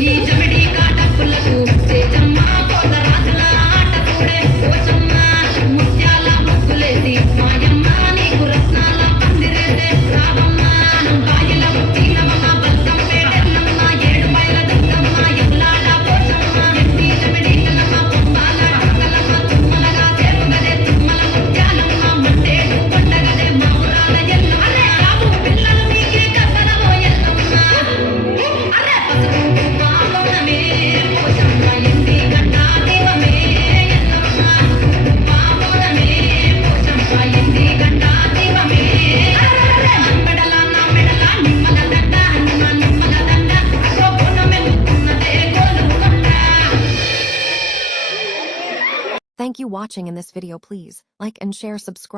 ఈ చమిడి కాటప్పులకు చేజమ్మ పోతరాజుల ఆట కూడే పోచమ్మ ముత్యాల ముగ్గులేసి మాయమ్మ నీకు రత్నాల పందిరేసే రావమ్మ బాయిల ఉట్టినవమ్మ బల్కం పేటెల్లమ్మ ఏడు బయల దుర్గమ్మ ఎల్లాడ పోచమ్మ ఎత్తి చమిడిలమ్మ పొమ్మాల టక్కలమ్మ తుమ్మలగా చేరుగదే తుమ్మల ముత్యాలమ్మ మంటేడు కొండగదే మావురాల ఎల్లమ్మ రావు పిల్లలు నీకే కట్టడమో ఎల్లమ్మ అరే పసుపు పాపనమే పోచమ్మ ఇంటి గంట దీవమే ఎల్లమ్మ పాపనమే పోచమ్మ ఇంటి గంట దీవమే మెడల నా మెడల నిమ్మల దండ నిమ్మల దండ అగో బోనమే ముక్కున్నదే Golconda. Thank you watching in this video. Please like and share, subscribe.